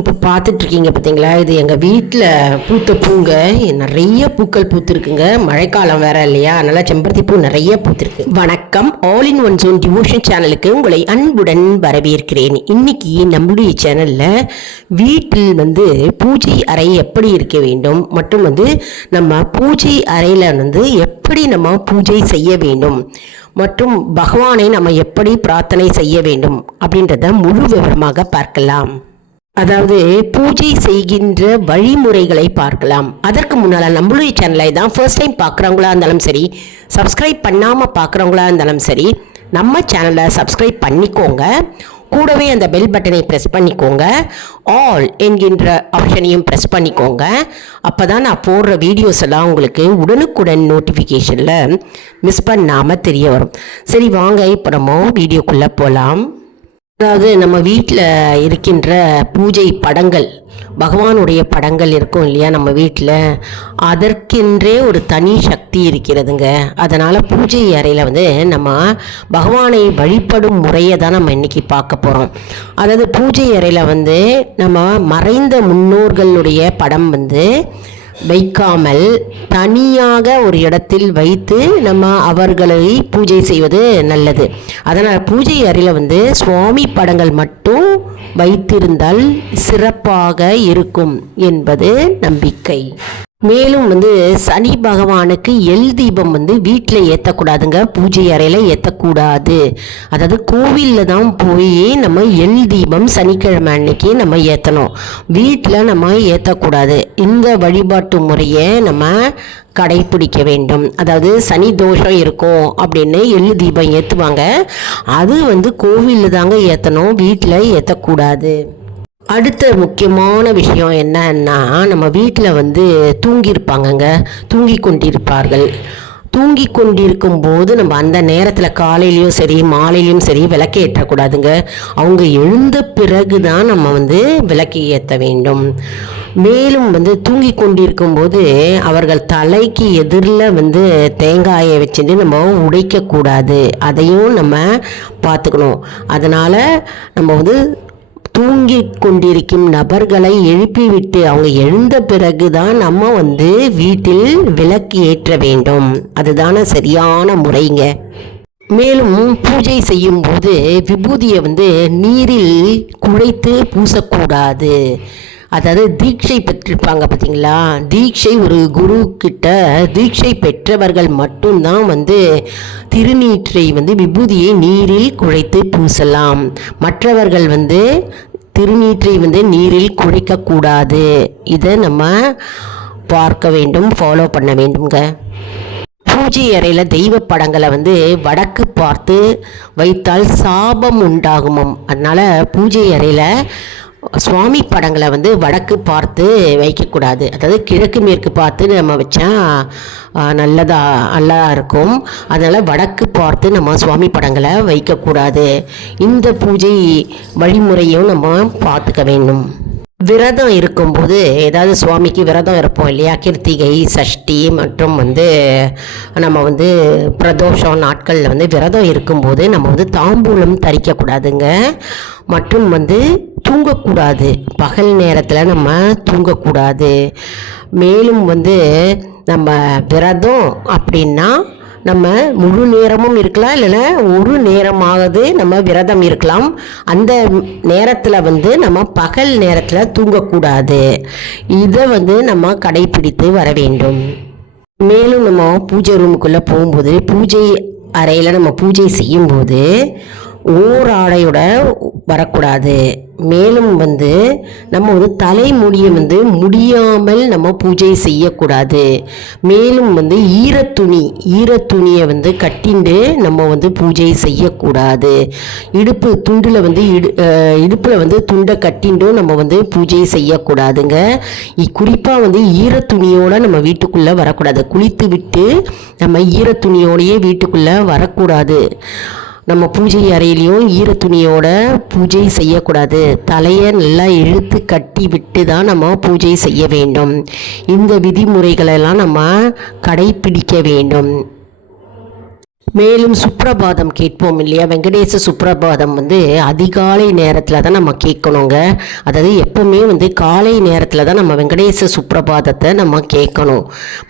இப்போ பார்த்துட்ருக்கீங்க பார்த்தீங்களா? இது எங்கள் வீட்டில் பூத்த பூங்க. நிறைய பூக்கள் பூத்துருக்குங்க. மழைக்காலம் வேற இல்லையா? அதனால் செம்பருத்தி பூ நிறைய பூத்திருக்கு. வணக்கம். All in one zone devotion சேனலுக்கு உங்களை அன்புடன் வரவேற்கிறேன். இன்னைக்கு நம்மளுடைய சேனலில் வீட்டில் வந்து பூஜை அறை எப்படி இருக்க வேண்டும்? மற்றும் வந்து நம்ம பூஜை அறையில் வந்து எப்படி நம்ம பூஜை செய்ய வேண்டும்? மற்றும் பகவானை நம்ம எப்படி பிரார்த்தனை செய்ய வேண்டும்? அப்படின்றத முழு விவரமாக பார்க்கலாம். அதாவது பூஜை செய்கின்ற வழிமுறைகளை பார்க்கலாம். அதற்கு முன்னால் நம்மளுடைய சேனலை தான் ஃபர்ஸ்ட் டைம் பார்க்குறவங்களா இருந்தாலும் சரி சப்ஸ்கிரைப் பண்ணாமல் பார்க்குறவங்களா இருந்தாலும் சரி நம்ம சேனலை சப்ஸ்கிரைப் பண்ணிக்கோங்க. கூடவே அந்த பெல் பட்டனை ப்ரெஸ் பண்ணிக்கோங்க. ஆல் என்கின்ற ஆப்ஷனையும் ப்ரெஸ் பண்ணிக்கோங்க. அப்போ தான் நான் போடுற வீடியோஸ் எல்லாம் உங்களுக்கு உடனுக்குடன் நோட்டிஃபிகேஷனில் மிஸ் பண்ணாமல் தெரிய வரும். சரி வாங்க இப்போ நம்ம வீடியோக்குள்ளே போகலாம் அதாவது நம்ம வீட்டில் இருக்கின்ற பூஜை படங்கள் பகவானுடைய படங்கள் இருக்கும் இல்லையா நம்ம வீட்டில் அதற்கென்றே ஒரு தனி சக்தி இருக்கிறதுங்க. அதனால் பூஜை அறையில் வந்து நம்ம பகவானை வழிபடும் முறையை தான் நம்ம இன்றைக்கி பார்க்க போகிறோம் அதாவது பூஜை அறையில் வந்து நம்ம மறைந்த முன்னோர்களுடைய படம் வந்து வைக்காமல் தனியாக ஒரு இடத்தில் வைத்து நம்ம அவர்களை பூஜை செய்வது நல்லது. அதனால் பூஜை அறையில் வந்து சுவாமி படங்கள் மட்டும் வைத்திருந்தால் சிறப்பாக இருக்கும் என்பது நம்பிக்கை. மேலும் வந்து சனி பகவானுக்கு எல் தீபம் வந்து வீட்டில் ஏற்றக்கூடாதுங்க பூஜை அறையில் ஏற்றக்கூடாது அதாவது கோவிலில் தான் போய் நம்ம எல் தீபம் சனிக்கிழமை அன்னைக்கு நம்ம ஏற்றணும் வீட்டில் நம்ம ஏற்றக்கூடாது இந்த வழிபாட்டு முறையை நம்ம கடைப்பிடிக்க வேண்டும். அதாவது சனி தோஷம் இருக்கும் அப்படின்னு எள்ளு தீபம் ஏற்றுவாங்க அது வந்து கோவிலில் தாங்க ஏற்றணும் வீட்டில் ஏற்றக்கூடாது அடுத்த முக்கியமான விஷயம் என்னன்னா நம்ம வீட்டில் வந்து தூங்கியிருப்பாங்கங்க. தூங்கி கொண்டிருப்பார்கள். தூங்கி கொண்டிருக்கும் போது நம்ம அந்த நேரத்தில் காலையிலையும் சரி மாலையிலையும் சரி விளக்கு ஏற்றக்கூடாதுங்க. அவங்க எழுந்த பிறகு தான் நம்ம வந்து விளக்கு ஏற்ற வேண்டும். மேலும் வந்து தூங்கி கொண்டிருக்கும் போது அவர்கள் தலைக்கு எதிரில் வந்து தேங்காயை வச்சுட்டு நம்ம உடைக்கக்கூடாது. அதையும் நம்ம பார்த்துக்கணும். அதனால் நம்ம வந்து தூங்கி கொண்டிருக்கும் நபர்களை எழுப்பிவிட்டு அவங்க எழுந்த பிறகு தான் நம்ம வந்து வீட்டில் விளக்கு ஏற்ற வேண்டும். அதுதான சரியான முறைங்க. மேலும் பூஜை செய்யும் போது விபூதியை வந்து நீரில் குழைத்து பூசக்கூடாது. அதாவது தீட்சை பெற்றிருப்பாங்க பார்த்தீங்களா தீட்சை ஒரு குரு கிட்ட தீட்சை பெற்றவர்கள் மட்டும்தான் வந்து திருநீற்றை வந்து விபூதியை நீரில் குழைத்து பூசலாம். மற்றவர்கள் வந்து திருநீற்றை வந்து நீரில் குழைக்கக்கூடாது இதை நம்ம பார்க்க வேண்டும் ஃபாலோ பண்ண வேண்டுங்க பூஜை அறையில் தெய்வ படங்களை வந்து வடக்கு பார்த்து வைத்தால் சாபம் உண்டாகுமாம். அதனால் பூஜை அறையில் சுவாமி படங்களை வந்து வடக்கு பார்த்து வைக்கக்கூடாது. அதாவது கிழக்கு மேற்கு பார்த்து நம்ம வச்சா நல்லதாக நல்லா இருக்கும். அதனால் வடக்கு பார்த்து நம்ம சுவாமி படங்களை வைக்கக்கூடாது. இந்த பூஜை வழிமுறையும் நம்ம பார்த்துக்க வேண்டும். விரதம் இருக்கும்போது ஏதாவது சுவாமிக்கு விரதம் இருப்போம் இல்லையா? கிருத்திகை சஷ்டி மற்றும் வந்து நம்ம வந்து பிரதோஷம் நாட்களில் வந்து விரதம் இருக்கும்போது நம்ம வந்து தாம்பூலம் தரிக்கக்கூடாதுங்க. மற்றும் வந்து தூங்கக்கூடாது. பகல் நேரத்தில் நம்ம தூங்கக்கூடாது. மேலும் வந்து நம்ம விரதம் அப்படின்னா நம்ம முழு நேரமும் இருக்கலாம் இல்லைன்னா ஒரு நேரமாவது நம்ம விரதம் இருக்கலாம். அந்த நேரத்தில் வந்து நம்ம பகல் நேரத்தில் தூங்கக்கூடாது. இதை வந்து நம்ம கடைபிடித்து வர வேண்டும். மேலும் நம்ம பூஜை ரூமுக்குள்ளே போகும்போது பூஜை அறையில் நம்ம பூஜை செய்யும்போது ஓர் ஆடையோட வரக்கூடாது. மேலும் வந்து நம்ம வந்து தலைமுடியை வந்து முடியாமல் நம்ம பூஜை செய்யக்கூடாது. மேலும் வந்து ஈரத்துணி ஈரத்துணியை வந்து கட்டிண்டு நம்ம வந்து பூஜை செய்யக்கூடாது. இடுப்பு துண்டில் வந்து இடு இடுப்பில் வந்து துண்டை கட்டிண்டும் நம்ம வந்து பூஜை செய்யக்கூடாதுங்க. குறிப்பாக வந்து ஈரத்துணியோடு நம்ம வீட்டுக்குள்ளே வரக்கூடாது. குளித்து விட்டு நம்ம ஈரத்துணியோடையே வீட்டுக்குள்ளே வரக்கூடாது. நம்ம பூஜை அறையிலையும் ஈர துணியோட பூஜை செய்யக்கூடாது. தலையை நல்லா இழுத்து கட்டி விட்டு தான் நம்ம பூஜை செய்ய வேண்டும். இந்த விதிமுறைகளெல்லாம் நம்ம கடைப்பிடிக்க வேண்டும். மேலும் சுப்ரபாதம் கேட்போம் இல்லையா? வெங்கடேச சுப்ரபாதம் வந்து அதிகாலை நேரத்தில் தான் நம்ம கேட்கணுங்க. அதாவது எப்போவுமே வந்து காலை நேரத்தில் தான் நம்ம வெங்கடேச சுப்ரபாதத்தை நம்ம கேட்கணும்.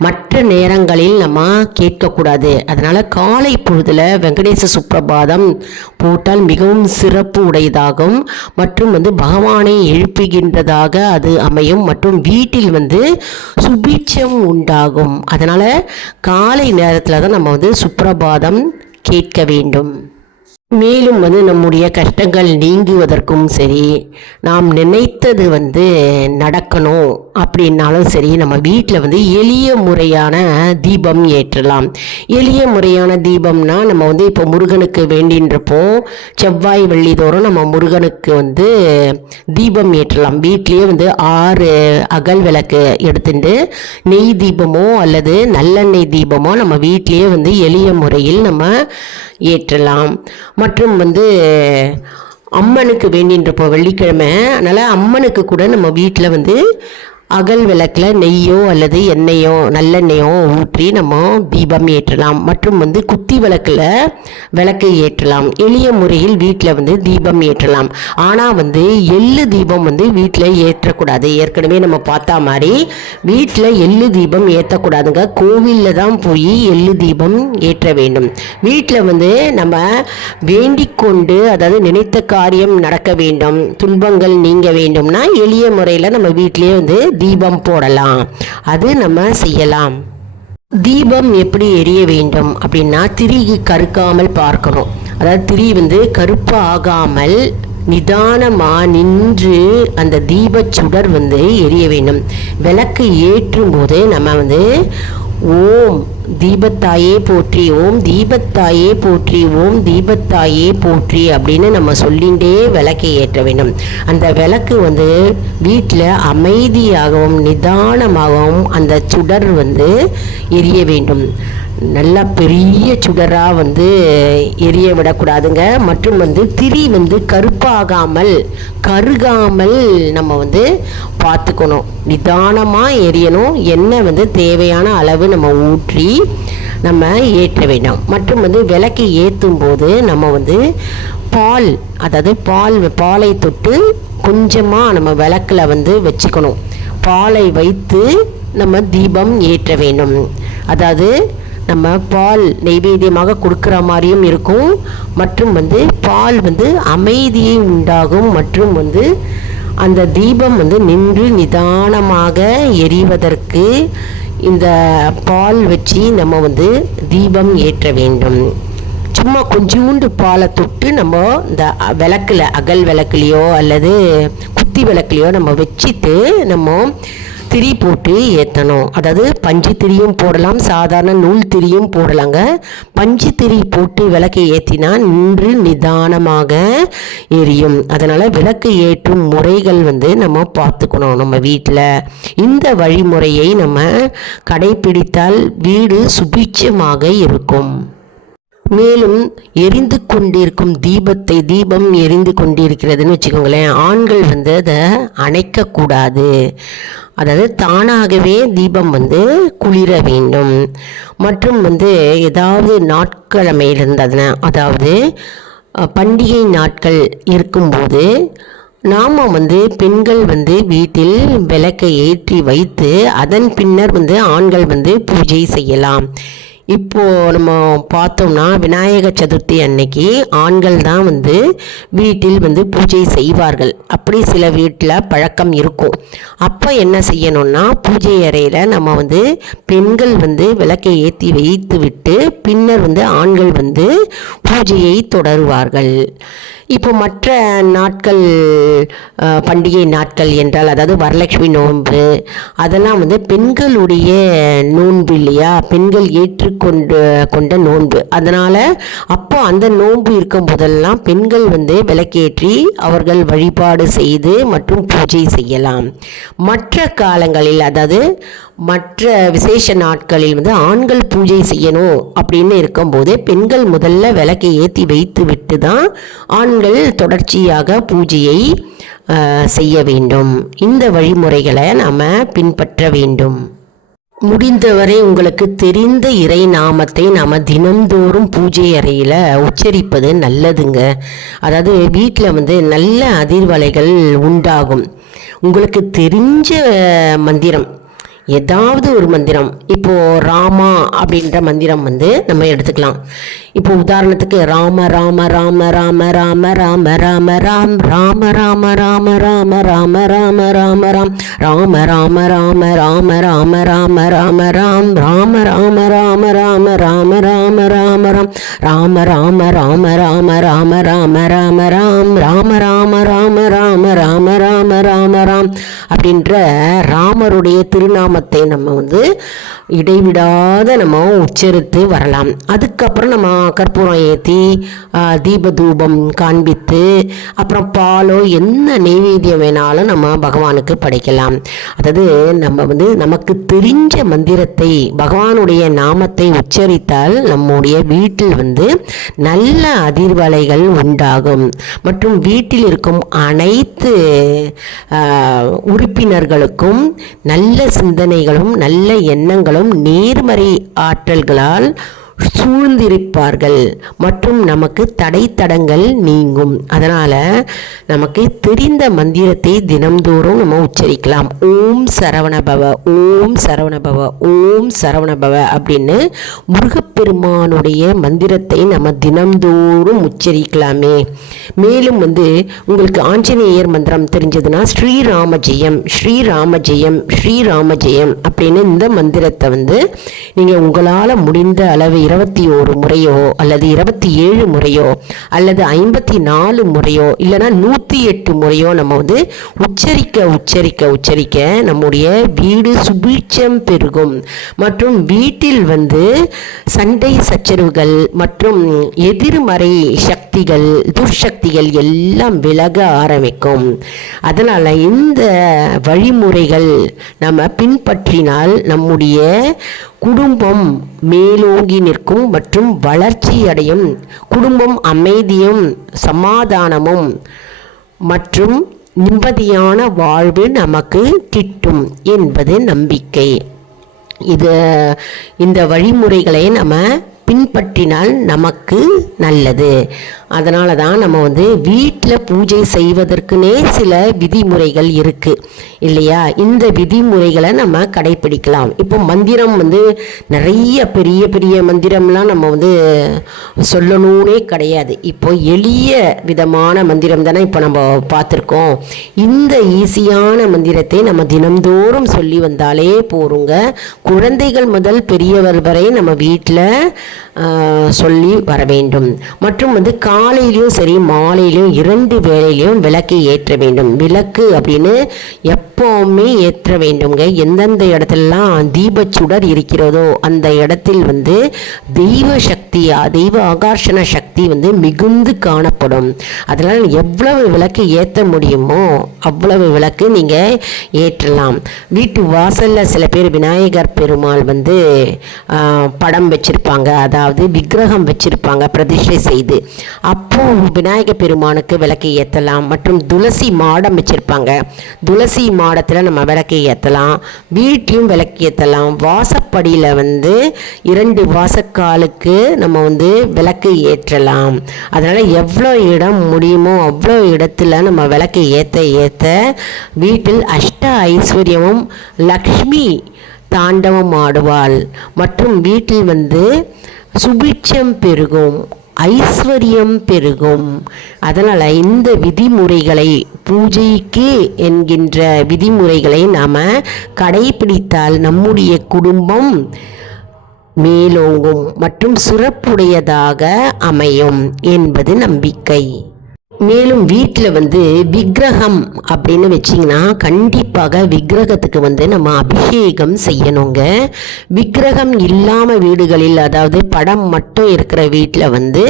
மற்ற நேரங்களில் நம்ம கேட்கக்கூடாது. அதனால் காலை பொழுதில் வெங்கடேச சுப்ரபாதம் போட்டால் மிகவும் சிறப்பு உடையதாகும். மற்றும் வந்து பகவானை எழுப்புகின்றதாக அது அமையும். மற்றும் வீட்டில் வந்து சுபீட்சம் உண்டாகும். அதனால் காலை நேரத்தில் தான் நம்ம வந்து சுப்ரபாதம் கேட்க வேண்டும். மேலும் வந்து நம்முடைய கஷ்டங்கள் நீங்குவதற்கும் சரி நாம் நினைத்தது வந்து நடக்கணும் அப்படின்னாலும் சரி நம்ம வீட்டில் வந்து எளிய முறையான தீபம் ஏற்றலாம். எளிய முறையான தீபம்னா நம்ம வந்து இப்போ முருகனுக்கு வேண்டின்றப்போ செவ்வாய் வெள்ளி தோறும் நம்ம முருகனுக்கு வந்து தீபம் ஏற்றலாம். வீட்லேயே வந்து ஆறு அகல் விளக்கு எடுத்துட்டு நெய் தீபமோ அல்லது நல்லெண்ணெய் தீபமோ நம்ம வீட்லேயே வந்து எளிய முறையில் நம்ம ஏற்றலாம். மற்றும் வந்து அம்மனுக்கு வேண்டின்றப்போ வெள்ளிக்கிழமை அதனால் அம்மனுக்கு கூட நம்ம வீட்டில் வந்து அகல் விளக்கில் நெய்யோ அல்லது எண்ணெயோ நல்லெண்ணெயோ ஊற்றி நம்ம தீபம் ஏற்றலாம். மற்றும் வந்து குத்தி விளக்கில் விளக்கை ஏற்றலாம். எளிய முறையில் வீட்டில் வந்து தீபம் ஏற்றலாம். ஆனால் வந்து எள்ளு தீபம் வந்து வீட்டில் ஏற்றக்கூடாது. ஏற்கனவே நம்ம பார்த்தா மாதிரி வீட்டில் எள்ளு தீபம் ஏற்றக்கூடாதுங்க கோவிலில் தான் போய் எள்ளு தீபம் ஏற்ற வேண்டும். வீட்டில் வந்து நம்ம வேண்டிக் கொண்டு அதாவது நினைத்த காரியம் நடக்க வேண்டும். துன்பங்கள் நீங்க வேண்டும்னா எளிய முறையில் நம்ம வீட்டிலேயே வந்து தீபம் போடலாம். அது நம்ம செய்யலாம். தீபம் எப்படி எரிய வேண்டும் அப்படின்னா திரி கருக்காமல் பார்க்கணும். அதாவது திரி வந்து கருப்பு ஆகாமல் நிதானமாக நின்று அந்த தீபச் சுடர் வந்து எரிய வேண்டும். விளக்கு ஏற்றும் போது நம்ம வந்து ஓம் தீபத்தாயே போற்றி ஓம் தீபத்தாயே போற்றி ஓம் தீபத்தாயே போற்றி அப்படின்னு நம்ம சொல்லிகிட்டே விளக்கை ஏற்ற வேண்டும். அந்த விளக்கு வந்து வீட்டில் அமைதியாகவும் நிதானமாகவும் அந்த சுடர் வந்து எரிய வேண்டும். நல்லா பெரிய சுடராக வந்து எரிய விடக்கூடாதுங்க. மற்றும் வந்து திரி வந்து கருப்பாகாமல் கருகாமல் நம்ம வந்து பார்த்துக்கணும். நிதானமாக எரியணும். எண்ணெய் வந்து தேவையான அளவு நம்ம ஊற்றி நம்ம ஏற்ற வேண்டும். மற்றும் வந்து விளக்கு ஏற்றும் போது நம்ம வந்து பால் அதாவது பால் பாலை தொட்டு கொஞ்சமாக நம்ம விளக்கில் வந்து வச்சுக்கணும். பாலை வைத்து நம்ம தீபம் ஏற்ற வேண்டும். அதாவது நம்ம பால் நெய்வேத்தியமாக கொடுக்குற மாதிரியும் இருக்கும். மற்றும் வந்து பால் வந்து அமைதியை உண்டாகும். மற்றும் வந்து அந்த தீபம் வந்து நின்று நிதானமாக எரிவதற்கு இந்த பால் வச்சு நம்ம வந்து தீபம் ஏற்ற வேண்டும். சும்மா கொஞ்சூண்டு பாலை தொட்டு நம்ம இந்த விளக்கில் அகல் விளக்குலையோ அல்லது குத்தி விளக்குலையோ நம்ம வச்சுட்டு நம்ம திரி போட்டு ஏற்றணும் அதாவது பஞ்சு திரியும் போடலாம். சாதாரண நூல் திரியும் போடலாங்க. பஞ்சு திரி போட்டு விளக்கை ஏற்றினா நின்று நிதானமாக எரியும். அதனால் விளக்கு ஏற்றும் முறைகள் வந்து நம்ம பார்த்துக்கணும் நம்ம வீட்டில் இந்த வழிமுறையை நம்ம கடைபிடித்தால் வீடு சுபிட்சமாக இருக்கும். மேலும் எரிந்து கொண்டிருக்கும் தீபத்தை தீபம் எரிந்து கொண்டிருக்கிறதுன்னு வச்சுக்கோங்களேன் ஆண்கள் வந்து அதை அணைக்கக்கூடாது. அதாவது தானாகவே தீபம் வந்து குளிர வேண்டும். மற்றும் வந்து ஏதாவது நாட்கிழமை இருந்ததுன்னா அதாவது பண்டிகை நாட்கள் இருக்கும்போது நாம் வந்து பெண்கள் வந்து வீட்டில் விளக்கை ஏற்றி வைத்து அதன் பின்னர் வந்து ஆண்கள் வந்து பூஜை செய்யலாம். இப்போது நம்ம பார்த்தோம்னா விநாயக சதுர்த்தி அன்னைக்கு ஆண்கள் தான் வந்து வீட்டில் வந்து பூஜை செய்வார்கள். அப்படி சில வீட்டில் பழக்கம் இருக்கும். அப்போ என்ன செய்யணும்னா பூஜை அறையில் நம்ம வந்து பெண்கள் வந்து விளக்கை ஏற்றி வைத்து விட்டு பின்னர் வந்து ஆண்கள் வந்து பூஜையை தொடருவார்கள். இப்போ மற்ற நாட்கள் பண்டிகை நாட்கள் என்றால் அதாவது வரலட்சுமி நோன்பு அதெல்லாம் வந்து பெண்களுடைய நோன்பு இல்லையா? பெண்கள் ஏற்றுக்கொண்டு கொண்ட நோன்பு. அதனால் அப்போ அந்த நோன்பு இருக்கும் போதெல்லாம் பெண்கள் வந்து விளக்கேற்றி அவர்கள் வழிபாடு செய்து மற்றும் பூஜை செய்யலாம். மற்ற காலங்களில் அதாவது மற்ற விசேஷ நாட்களில் வந்து ஆண்கள் பூஜை செய்யணும் அப்படின்னு இருக்கும்போது பெண்கள் முதல்ல விளக்கை ஏற்றி வைத்து விட்டு தான் ஆண்கள் தொடர்ச்சியாக பூஜையை செய்ய வேண்டும். இந்த வழிமுறைகளை நாம் பின்பற்ற வேண்டும். முடிந்தவரை உங்களுக்கு தெரிந்த இறை நாமத்தை நாம் தினம்தோறும் பூஜை அறையில் உச்சரிப்பது நல்லதுங்க. அதாவது வீட்டில் வந்து நல்ல அதிர்வலைகள் உண்டாகும். உங்களுக்கு தெரிஞ்ச மந்திரம் ஏதாவது ஒரு மந்திரம் இப்போ ராமா அப்படின்ற மந்திரம் வந்து நம்ம எடுத்துக்கலாம். இப்போ உதாரணத்துக்கு ராம ராம ராம ராம ராம ராம ராம ராம் ராம ராம ராம ராம ராம ராம ராம ராம் ராம ராம ராம ராம ராம ராம ராம ராம் ராம ராம ராம ராம ராம ராம ராம ராம் ராம ராம ராம ராம ராம ராம ராம ராம் ராம ராம ராம ராம ராம ராம ராம ராம் அப்படின்ற ராமருடைய திருநாமத்தை நம்ம வந்து இடைவிடாத நம்ம உச்சரித்து வரலாம். அதுக்கப்புறம் நம்ம கற்பூரம் ஏற்றி தீப தூபம் காண்பித்து அப்புறம் பாலோ என்ன நெய்வேத்தியம் வேணாலும் நம்ம பகவானுக்கு படைக்கலாம். அதாவது நம்ம வந்து நமக்கு தெரிஞ்ச மந்திரத்தை பகவானுடைய நாமத்தை உச்சரித்தால் நம்முடைய வீட்டில் வந்து நல்ல அதிர்வலைகள் உண்டாகும். மற்றும் வீட்டில் இருக்கும் அனைத்து உறுப்பினர்களுக்கும் நல்ல சிந்தனைகளும் நல்ல எண்ணங்களும் நேர்மறை ஆற்றல்களால் சூழ்ந்திருப்பார்கள். மற்றும் நமக்கு தடை தடங்கள் நீங்கும். அதனால் நமக்கு தெரிந்த மந்திரத்தை தினம்தோறும் நம்ம உச்சரிக்கலாம். ஓம் சரவணபவ ஓம் சரவணபவ ஓம் சரவணபவ அப்படின்னு முருகப்பெருமானுடைய மந்திரத்தை நம்ம தினம்தோறும் உச்சரிக்கலாமே. மேலும் வந்து உங்களுக்கு ஆஞ்சநேயர் மந்திரம் தெரிஞ்சதுன்னா ஸ்ரீராம ஜெயம் ஸ்ரீராம ஜெயம் ஸ்ரீராம ஜெயம் அப்படின்னு இந்த மந்திரத்தை வந்து நீங்கள் உங்களால் முடிந்த அளவு இருபத்தி ஒரு முறையோ அல்லது இருபத்தி ஏழு முறையோ அல்லது ஐம்பத்தி நாலு முறையோ இல்லைன்னா நூற்றி எட்டு முறையோ நம்ம வந்து உச்சரிக்க உச்சரிக்க உச்சரிக்க நம்முடைய வீடு சுபீட்சம் பெருகும். மற்றும் வீட்டில் வந்து சண்டை சச்சரவுகள் மற்றும் எதிர்மறை சக்திகள் துர்சக்திகள் எல்லாம் விலக ஆரம்பிக்கும். அதனால் இந்த வழிமுறைகள் நம்ம பின்பற்றினால் நம்முடைய குடும்பம் மேலோங்கி நிற்கும் மற்றும் வளர்ச்சி அடையும். குடும்பம் அமைதியும் சமாதானமும் மற்றும் நிம்மதியான வாழ்வு நமக்கு கிட்டும் என்பது நம்பிக்கை. இது இந்த வழிமுறைகளை நம்ம பின்பற்றினால் நமக்கு நல்லது. அதனால தான் நம்ம வந்து வீட்டில் பூஜை செய்வதற்குனே சில விதிமுறைகள் இருக்குது இல்லையா? இந்த விதிமுறைகளை நம்ம கடைப்பிடிக்கலாம். இப்போ மந்திரம் வந்து நிறைய பெரிய பெரிய மந்திரம்லாம் நம்ம வந்து சொல்லணும்னே கிடையாது. இப்போ எளிய விதமான மந்திரம் தானே இப்போ நம்ம பார்த்துருக்கோம். இந்த ஈஸியான மந்திரத்தை நம்ம தினம்தோறும் சொல்லி வந்தாலே போருங்க. குழந்தைகள் முதல் பெரியவர் வரை நம்ம வீட்டில் சொல்லி வர வேண்டும். மற்றும் வந்து கா காலையிலையும் சரி மாலையிலையும் இரண்டு வேலையிலையும் விளக்கு ஏற்ற வேண்டும். விளக்கு அப்படின்னு எப்போவுமே ஏற்ற வேண்டுங்க எந்தெந்த இடத்துலலாம் தீபச்சுடர் இருக்கிறதோ அந்த இடத்தில் வந்து தெய்வ சக்தி தெய்வ ஆகர்ஷண சக்தி வந்து மிகுந்து காணப்படும். அதனால் எவ்வளவு விளக்கு ஏற்ற முடியுமோ அவ்வளவு விளக்கு நீங்கள் ஏற்றலாம். வீட்டு வாசலில் சில பேர் விநாயகர் பெருமாள் வந்து படம் வச்சிருப்பாங்க. அதாவது விக்கிரகம் வச்சிருப்பாங்க பிரதிஷ்டை செய்து. அப்போ விநாயகர் பெருமானுக்கு விளக்கு ஏற்றலாம் மற்றும் துளசி மாடம் வச்சுருப்பாங்க. துளசி மாடத்தில் நம்ம விளக்கு ஏற்றலாம் வீட்டையும் விளக்கு ஏற்றலாம் வாசப்படியில் வந்து இரண்டு வாசக்காலுக்கு நம்ம வந்து விளக்கு ஏற்றலாம். அதனால் எவ்வளோ இடம் முடியுமோ அவ்வளோ இடத்துல நம்ம விளக்கு ஏற்ற ஏற்ற வீட்டில் அஷ்ட ஐஸ்வர்யமும் லக்ஷ்மி தாண்டவம் ஆடுவாள். மற்றும் வீட்டில் வந்து சுபிட்சம் பெருகும். ஐஸ்வர்யம் பெருகும். அதனால் இந்த விதிமுறைகளை பூஜைக்கு என்கின்ற விதிமுறைகளை நாம் கடைபிடித்தால் நம்முடைய குடும்பம் மேலோங்கும் மற்றும் சிறப்புடையதாக அமையும் என்பது நம்பிக்கை. மேலும் வீட்டில் வந்து விக்கிரகம் அப்படின்னு வச்சிங்கன்னா கண்டிப்பாக விக்கிரகத்துக்கு வந்து நம்ம அபிஷேகம் செய்யணுங்க. விக்கிரகம் இல்லாமல் வீடுகளில் அதாவது படம் மட்டும் இருக்கிற வீட்டில் வந்து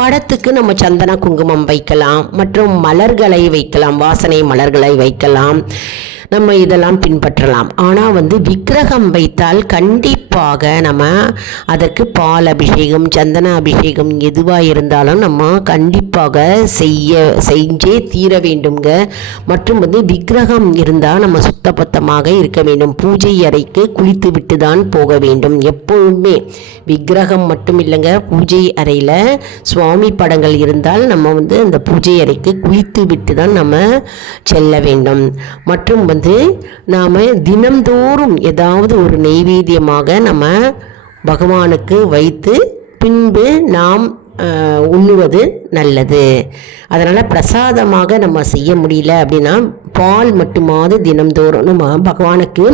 படத்துக்கு நம்ம சந்தன குங்குமம் வைக்கலாம் மற்றும் மலர்களை வைக்கலாம் வாசனை மலர்களை வைக்கலாம். நம்ம இதெல்லாம் பின்பற்றலாம். ஆனால் வந்து விக்கிரகம் வைத்தால் கண்டிப்பாக நம்ம அதற்கு பால் அபிஷேகம் சந்தன அபிஷேகம் எதுவாக இருந்தாலும் நம்ம கண்டிப்பாக செய்ய செஞ்சே தீர வேண்டுங்க மற்றும் வந்து விக்கிரகம் இருந்தால் நம்ம சுத்தபத்தமாக இருக்க வேண்டும். பூஜை அறைக்கு குளித்து விட்டு தான் போக வேண்டும். எப்பொழுதுமே விக்கிரகம் மட்டும் இல்லைங்க பூஜை அறையில் சுவாமி படங்கள் இருந்தால் நம்ம வந்து அந்த பூஜை அறைக்கு குளித்து விட்டு தான் நம்ம செல்ல வேண்டும். மற்றும் வந்து நாம் தினம்தோறும் ஏதாவது ஒரு நெய்வேத்தியமாக நம்ம பகவானுக்கு வைத்து பின்பு நாம் உண்ணுவது நல்லது. அதனால் பிரசாதமாக நம்ம செய்ய முடியல அப்படின்னா பால் மட்டுமாவது தினம்தோறும் நம்ம பகவானுக்கு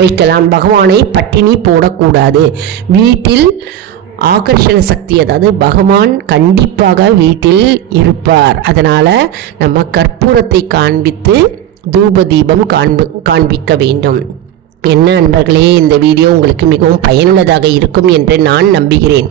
வைக்கலாம். பகவானை பட்டினி போடக்கூடாது. வீட்டில் ஆகர்ஷண சக்தி அதாவது பகவான் கண்டிப்பாக வீட்டில் இருப்பார். அதனால் நம்ம கற்பூரத்தை காண்பித்து தூப தீபம் காண்பு காண்பிக்க வேண்டும். என்ன அன்பர்களே இந்த வீடியோ உங்களுக்கு மிகவும் பயனுள்ளதாக இருக்கும் என்று நான் நம்புகிறேன்.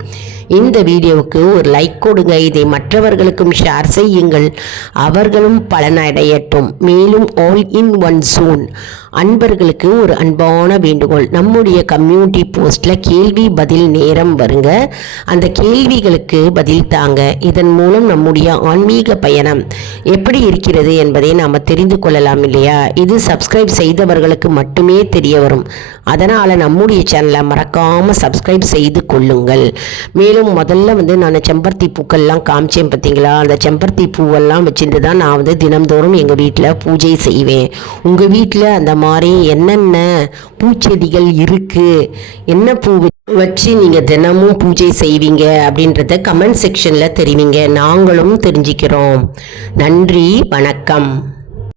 இந்த வீடியோவுக்கு ஒரு லைக் கொடுங்க. இதை மற்றவர்களுக்கும் ஷேர் செய்யுங்கள். அவர்களும் பலனடையட்டும். மேலும் ஆல் இன் ஒன் சூன் அன்பர்களுக்கு ஒரு அன்பான வேண்டுகோள். நம்முடைய கம்யூனிட்டி போஸ்ட்டில் கேள்வி பதில் நேரம் வருங்க. அந்த கேள்விகளுக்கு பதில் தாங்க. இதன் மூலம் நம்முடைய ஆன்மீக பயணம் எப்படி இருக்கிறது என்பதை நாம் தெரிந்து கொள்ளலாம் இல்லையா? இது சப்ஸ்கிரைப் செய்தவர்களுக்கு மட்டுமே தெரிய வரும். அதனால் நம்முடைய சேனலை மறக்காமல் சப்ஸ்கிரைப் செய்து கொள்ளுங்கள். மேலும் முதல்ல வந்து நான் செம்பருத்தி பூக்கள்லாம் காமிச்சேன் பார்த்தீங்களா? அந்த செம்பருத்தி பூவெல்லாம் வச்சுட்டு தான் நான் வந்து தினம்தோறும் எங்கள் வீட்டில் பூஜை செய்வேன். உங்கள் வீட்டில் அந்த மாதிரி என்னென்ன பூச்செடிகள் இருக்குது என்ன பூ வச்சு நீங்கள் தினமும் பூஜை செய்வீங்க? அப்படின்றத கமெண்ட் செக்ஷனில் தெரிவிங்க. நாங்களும் தெரிஞ்சுக்கிறோம். நன்றி வணக்கம்.